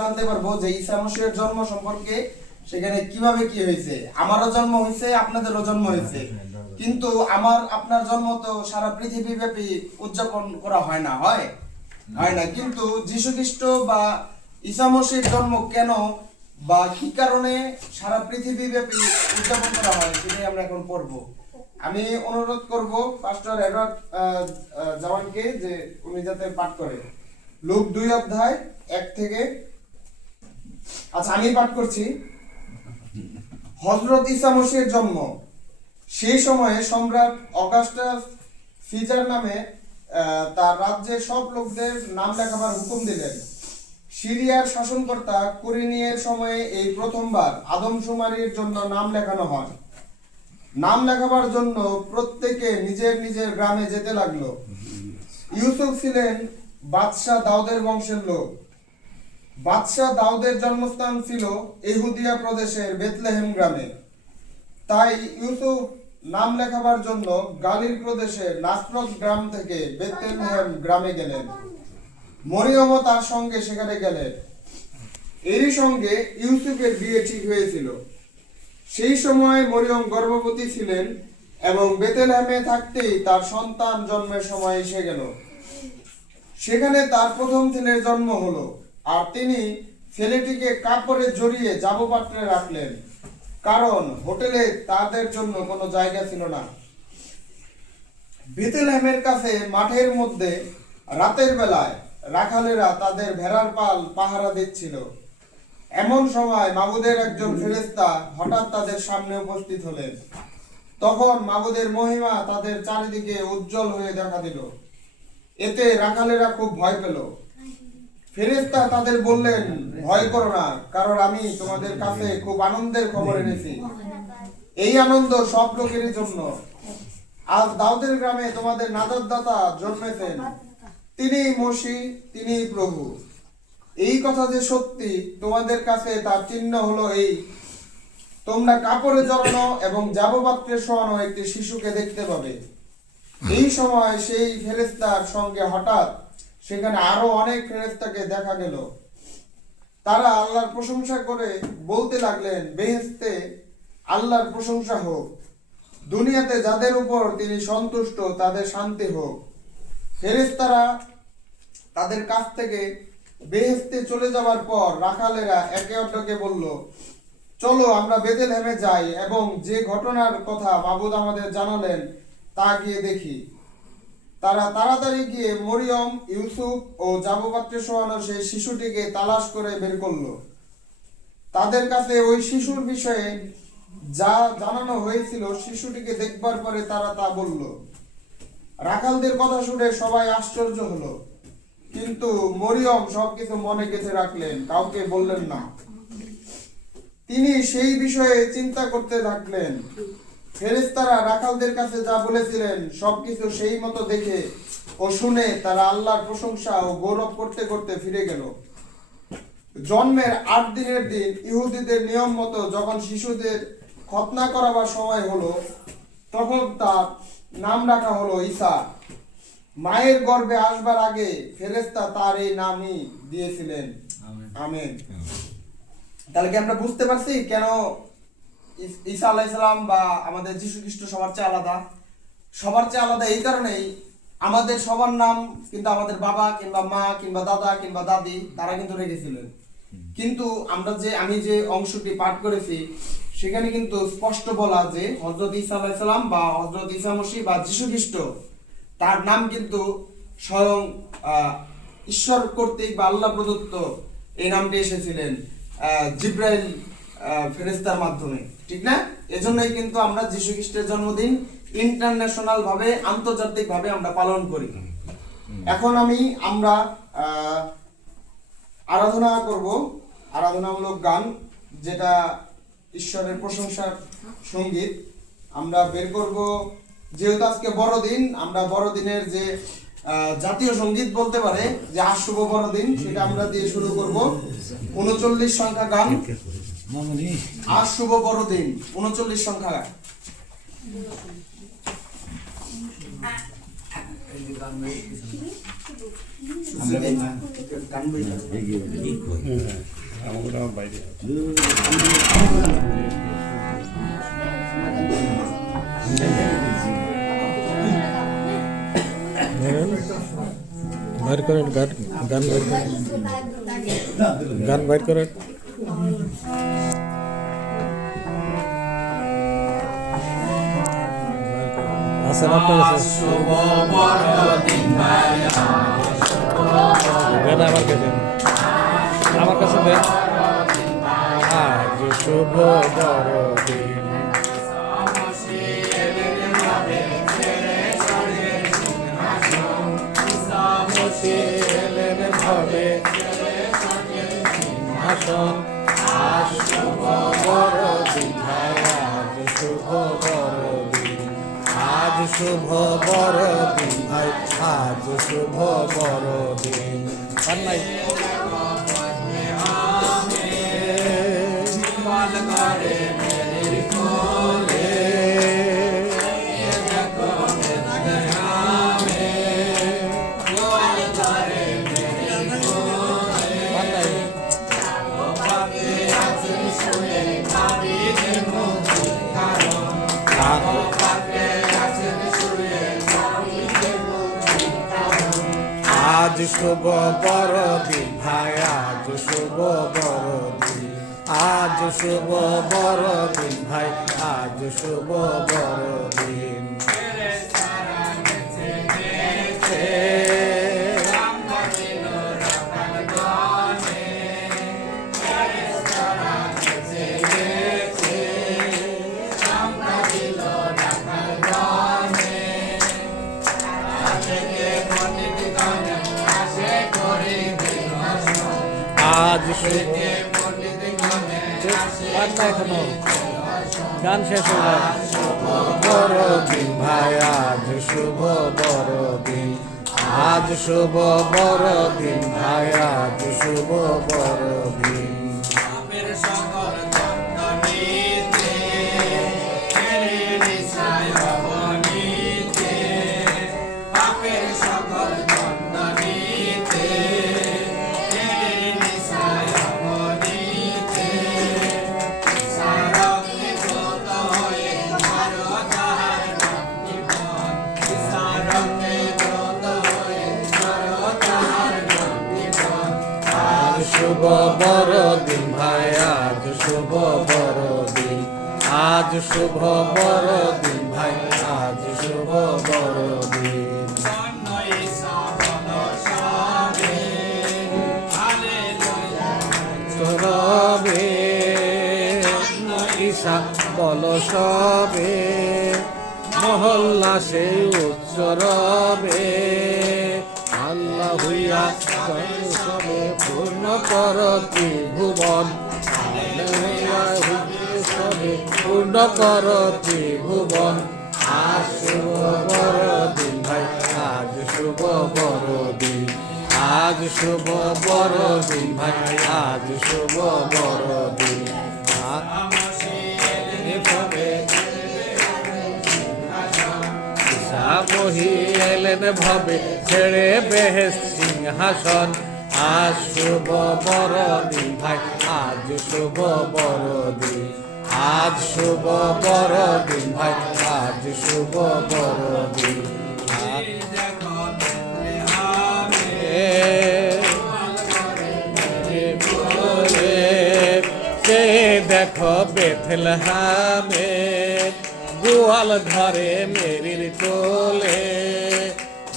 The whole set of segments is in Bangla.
জানতে পারবো যে ঈসা মসিহের জন্ম সম্পর্কে সেখানে কিভাবে কি হয়েছে। আমারও জন্ম হয়েছে, আপনাদেরও জন্ম হয়েছে, কিন্তু আমার আপনার জন্ম তো সারা পৃথিবী ব্যাপী উদযাপন করা হয় না, হয় না। কিন্তু যীশু খ্রিস্ট বা ঈসা মসিহের জন্ম কেন বা কি কারণে সারা পৃথিবী ব্যাপী উদযাপন করা হয় সেটাই আমরা এখন পড়বো। আমি অনুরোধ করব পাস্টর এডওয়ার্ড জাওয়ানকে যে উনি যাতে পাঠ করে লুক 2 অধ্যায় 1 থেকে। আচ্ছা, আমি পাঠ করছি। হযরত ঈসা মসিহের জন্ম। সেই সময়ে সম্রাট অগাস্টাস সিজার নামে তার রাজ্যের সব লোকদের নাম লেখাবার হুকুম দিলেন। সিরিয়ার শাসনকর্তা কুরিনিয়ের সময়ে এই প্রথমবার আদমশুমারির জন্য নাম লেখানো হয়। নাম লেখাবার জন্য প্রত্যেকে নিজের নিজের গ্রামে যেতে লাগলো। ইউসুফ ছিলেন বাদশাহ দাউদের বংশের লোক। বাদশাহ দাউদের জন্মস্থান ছিল ইহুদিয়া প্রদেশের বেথলেহেম গ্রামে। তাই ইউসুফ নাম লেখাবার জন্য গালিল প্রদেশের নাসরত গ্রাম থেকে বেথলেহেম গ্রামে গেলেন। মরিয়মও তার সঙ্গে সেখানে গেলেন। এরই সঙ্গে ইউসুফের বিয়ে ঠিক হয়েছিল। সেই সময় মরিয়ম গর্ভবতী ছিলেন এবং বেথলেহেমে থাকতেই তার সন্তান জন্মের সময় এসে গেল। সেখানে তার প্রথম ছেলের জন্ম হলো, আর তিনি ছেলেটিকে কাপড়ে জড়িয়ে জাবপাত্রে রাখলেন, কারণ হোটেলে তাদের জন্য কোনো জায়গা ছিল না। বেথলেহেমের কাছে মাঠের মধ্যে রাতের বেলায় রাখালেরা তাদের ভেড়ার পাল পাহারা দিচ্ছিল। এমন সময় মাবুদের একজন ফেরেশতা হঠাৎ তাদের সামনে উপস্থিত হলেন। তখন মাবুদের মহিমা তাদের চারিদিকে উজ্জ্বল হয়ে দেখা দিল। এতে রাখালেরা খুব ভয় পেল। ফেরেশতা তাদের বললেন, ভয় করো না, কারণ আমি তোমাদের কাছে খুব আনন্দের খবর এনেছি। এই আনন্দ সব লোকেরই জন্য। আজ দাউদের গ্রামে তোমাদের নাজাতদাতা জন্মেছেন। তিনিই মসিহ, তিনিই প্রভু। এই কথা যে সত্যি, তোমাদের কাছে তার চিহ্ন হলো এই, তোমরা কাপড়ে জড়ানো এবং জাবপাত্রে শোয়ানো একটি শিশুকে দেখতে পাবে। এই সময় সেই ফেরেশতার সঙ্গে হঠাৎ সেখানে আরো অনেক ফেরেশতাকে দেখা গেল। তারা আল্লাহর প্রশংসা করে বলতে লাগলেন, বেহেশতে আল্লাহর প্রশংসা হোক, দুনিয়াতে যাদের উপর তিনি সন্তুষ্ট তাদের শান্তি হোক। ফেরেশতারা তাদের কাছ থেকে বেহেশতে চলে যাওয়ার পর রাখালেরা একে অপরকে বলল, চলো আমরা বেথলেহেমে যাই এবং যে ঘটনার কথা মাবুদ আমাদের জানালেন তা গিয়ে দেখি। তারা তাড়াতাড়ি গিয়ে মরিয়ম, ইউসুফ ও জাবপাত্রে শোয়ানো সেই শিশুটিকে তালাশ করে বের করলো। তাদের কাছে ওই শিশুর বিষয়ে যা জানানো হয়েছিল শিশুটিকে দেখবার পরে তারা তা বলল। রাখালদের কথা শুনে সবাই আশ্চর্য হলো, কিন্তু মরিয়ম সবকিছু মনে গেঁথে রাখলেন, কাউকে বললেন না। তিনি সেই বিষয়ে চিন্তা করতে থাকলেন। ফেরেশতারা রাখালদের কাছে যা বলেছিলেন সবকিছু সেই মতো দেখে ও শুনে তারা আল্লাহর প্রশংসা ও গৌরব করতে করতে ফিরে গেল। জন্মের 8 দিনের দিন ইহুদিদের নিয়ম মতো যখন শিশুদের খতনা করাবার সময় হলো, তখন তার নাম রাখা হলো ঈসা। মায়ের গর্ভে আসবার আগে ফেরেশতা তার এই নামই দিয়েছিলেন। আমেন। তাহলে কি আমরা বুঝতে পারছি কেন ঈসা আলাইহিস সালাম বা আমাদের যীশু খ্রিস্ট সবার চেয়ে আলাদা? সবার চেয়ে আলাদা এই কারণেই, আমাদের সবার নাম কিন্তু আমাদের বাবা কিংবা মা কিংবা দাদা কিংবা দাদি তারা কিন্তু রেখেছিলেন। কিন্তু আমি যে অংশটি পাঠ করেছি সেখানে কিন্তু স্পষ্ট বলা যে হযরত ঈসা আলাইহিস সালাম বা হযরত ঈসা মসিহ বা যীশু খ্রিস্ট, তার নাম কিন্তু স্বয়ং ঈশ্বর কর্তৃক বা আল্লাহ প্রদত্ত এই নামটি এসেছিলেন জিব্রাইল ফেরেশতার মাধ্যমে, ঠিক না? এজন্যই কিন্তু আমরা যীশু খ্রিস্টের জন্মদিন ইন্টারন্যাশনাল ভাবে, আন্তর্জাতিক ভাবে আমরা পালন করি। এখন আমরা আরাধনা করব, আরাধনামূলক গান, যেটা ঈশ্বরের প্রশংসার সঙ্গীত আমরা বের করব। যেহেতু আজকে বড়দিন, আমরা বড়দিনের যে জাতীয় সঙ্গীত বলতে পারে যে আজ শুভ বড়দিন, সেটা আমরা দিয়ে শুরু করব। 39 সংখ্যা গান, আজ শুভ বড়দিন, 39 সংখ্যা গান। বাইর করেন গান বাইর করেন, গান বাইর করেন। আছেন আপনার কাছে গান? আমার কাছে দেন। আজ শুভ বড়দিন, এলেন ভবে সিংহাসন। আজ শুভ বড়দিন ভাই, আজ শুভ বড়দিন, আজ শুভ বড়দিন ভাই, আজ শুভ বড়দিন। আর নাই আজ শুভ বড়দিন ভাই, আজ শুভ বড়দিন, আজ শুভ বড়দিন ভাই, আজ শুভ বড়দিন। আজ শুভ এখনো গান শেষ হলো। বড়দিন ভাই, আজ শুভ বড়দিন, আজ শুভ বড়দিন ভাই, আজ শুভ বড়দিন। শুভ বড়দিন ভাই, আজ শুভ বড়দিন, আজ শুভ বড়দিন ভাই, আজ শুভ বড়দিন। রবে ঈশা বল সবে, মহল্লা সেই উচ্চ রবে। আল্লাহ হইয়া সবে পূর্ণ কর ত্রিভুবন, সবে পূর্ণ কর ত্রিভুবন। আজ শুভ বড়দিন ভাই, আজ শুভ বড়দিন, আজ শুভ বড়দিন ভাই, আজ শুভ বড়দিন। মহি এলেন ভবে ছেড়ে বেহেশত সিংহাসন। আজ শুভ বড়দিন ভাই, আজ শুভ বড়দিন, আজ শুভ বড়দিন ভাই, আজ শুভ বড়দিন। সে দেখো বেথলেহামে, গোয়াল ঘরে মেরির কোলে।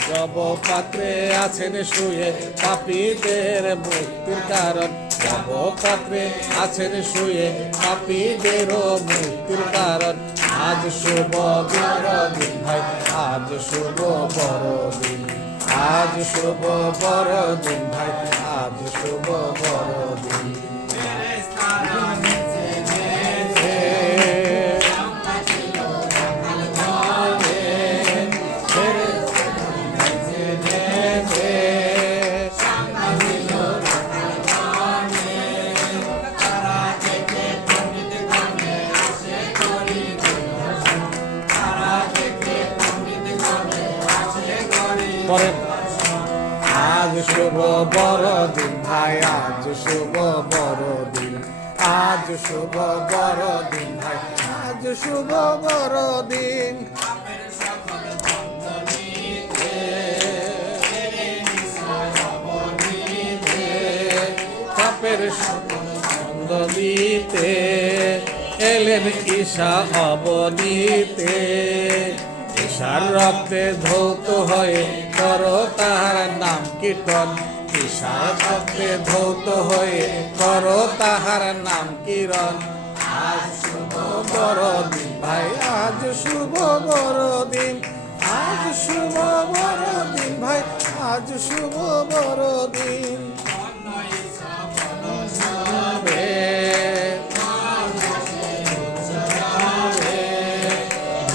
জব পাত্রে আছেন শুয়ে পাপীদের মুক্তির কারণ, জব পাত্রে আছেন শুয়ে পাপীদের মুক্তির কারণ। আজ শুভ বড়দিন ভাই, আজ শুভ বড়দিন, আজ শুভ বড়দিন ভাই, আজ শুভ বড়দিন। বড়দিন, আজ শুভ বড়দিন ভাই, আজ শুভ বড়দিন। পাপের ছন্দ দিতে এলেন ঈশা অবনীতে, ঈশার রক্তে ধৌত হয়ে করো তাহার নাম কীর্তন, ঈশার রক্তে ধৌত হয়ে করো তাহার নাম কীর্তন। আজ শুভ বড়দিন ভাই, আজ শুভ বড়দিন, আজ শুভ বড়দিন ভাই, আজ শুভ বড়দিন।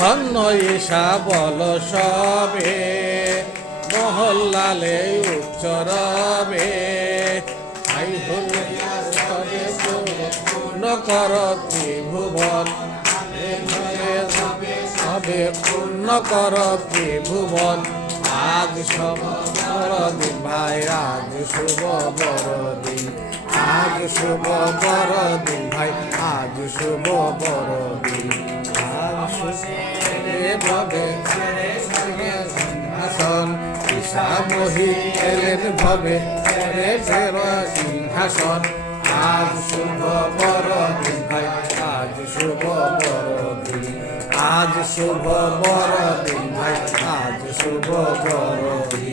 ধন্য ঈশা বল সবে, মহল্লালে উচ্চরবে, আই হলে সবে পূর্ণ কর ত্রিভুবন, সবে পূর্ণ কর ত্রিভুবন। আজ শুভ বড়দিন ভাই, আজ শুভ বড়দিন, আজ শুভ বড়দিন ভাই, আজ শুভ বড়দিন। ভবে সিংহাসন, ঈশা মহি এলেন ভবে সিংহাসন। আজ শুভ বড়দিন ভাই, আজ শুভ বড়দিন, আজ শুভ বড়দিন ভাই, আজ শুভ বড়দিন।